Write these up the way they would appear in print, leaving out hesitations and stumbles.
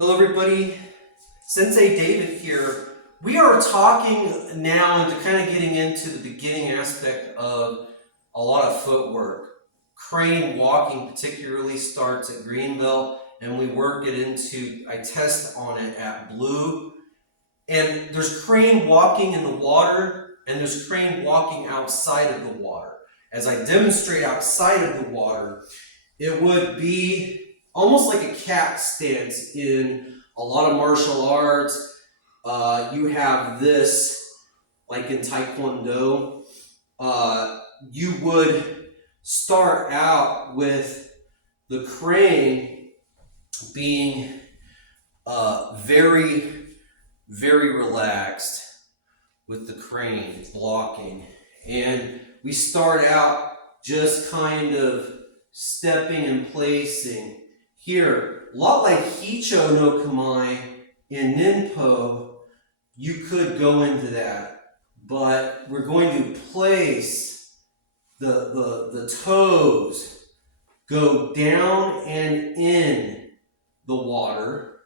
Hello everybody, Sensei David here. We are talking now and kind of getting into the beginning aspect of a lot of footwork. Crane walking particularly starts at Greenbelt and we work it into, I test on it at Blue. And there's crane walking in the water and there's crane walking outside of the water. As I demonstrate outside of the water, it would be almost like a cat stance in a lot of martial arts. You have this, like in Taekwondo. You would start out with the crane being very, very relaxed with the crane blocking. And we start out just kind of stepping and placing. Here, a lot like Hicho no Kamae in Ninpo, you could go into that, but we're going to place the toes, go down and in the water,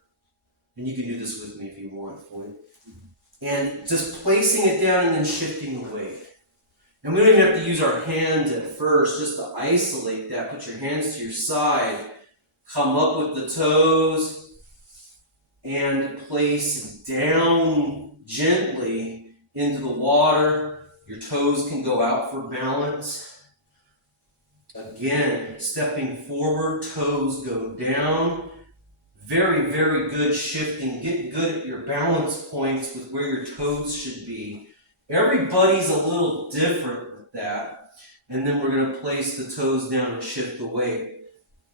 and you can do this with me if you want, and just placing it down and then shifting the weight. And we don't even have to use our hands at first, just to isolate that. Put your hands to your side, come up with the toes, and place down gently into the water. Your toes can go out for balance. Again, stepping forward, toes go down. Very, very good shifting. Get good at your balance points with where your toes should be. Everybody's a little different with that. And then we're going to place the toes down and shift the weight.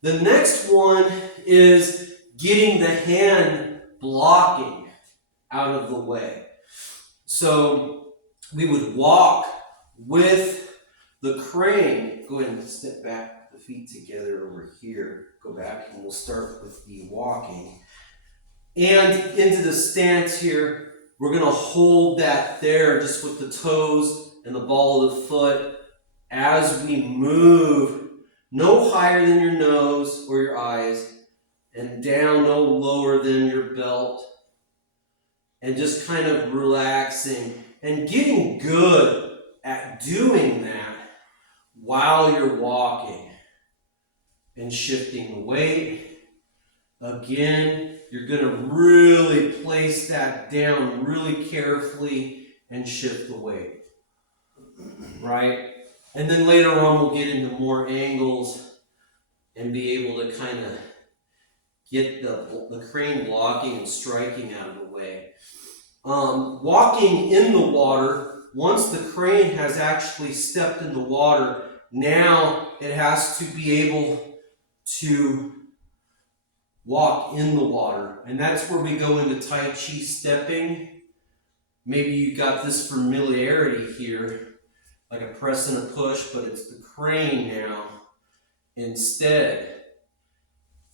The next one is getting the hand blocking out of the way. So we would walk with the crane. Go ahead and step back, the feet together over here. Go back and we'll start with the walking. And into the stance here. We're going to hold that there just with the toes and the ball of the foot as we move, no higher than your nose or your eyes, and down no lower than your belt. And just kind of relaxing and getting good at doing that while you're walking and shifting the weight. Again, you're going to really place that down really carefully and shift the weight, right? And then later on, we'll get into more angles and be able to kind of get the crane blocking and striking out of the way. Walking in the water, once the crane has actually stepped in the water, now it has to be able to walk in the water. And that's where we go into Tai Chi stepping. Maybe you got this familiarity here, like a press and a push, but it's the crane now instead.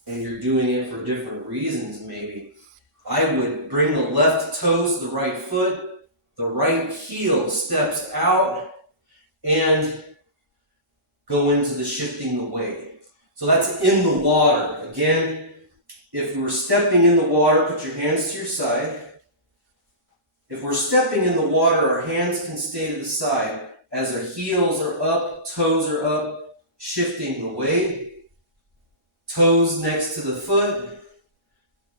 And you're doing it for different reasons maybe. I would bring the left toes to the right foot, the right heel steps out, and go into the shifting the weight. So that's in the water. Again, if we're stepping in the water, put your hands to your side. If we're stepping in the water, our hands can stay to the side. As our heels are up, toes are up, shifting the weight. Toes next to the foot.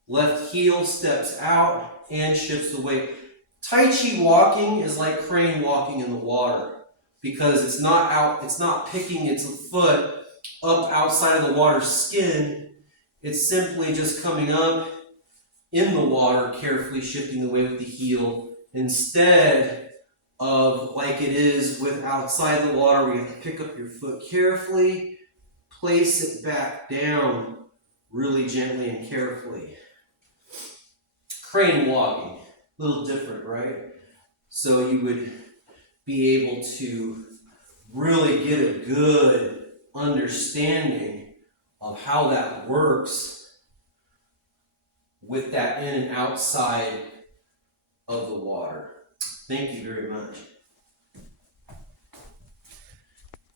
Left heel steps out and shifts the weight. Tai Chi walking is like crane walking in the water because it's not picking its foot up outside of the water's skin. It's simply just coming up in the water, carefully shifting the weight with the heel, instead of like it is with outside the water, where you have to pick up your foot carefully, place it back down really gently and carefully. Crane walking, a little different, right? So you would be able to really get a good understanding of how that works with that in and outside of the water. Thank you very much.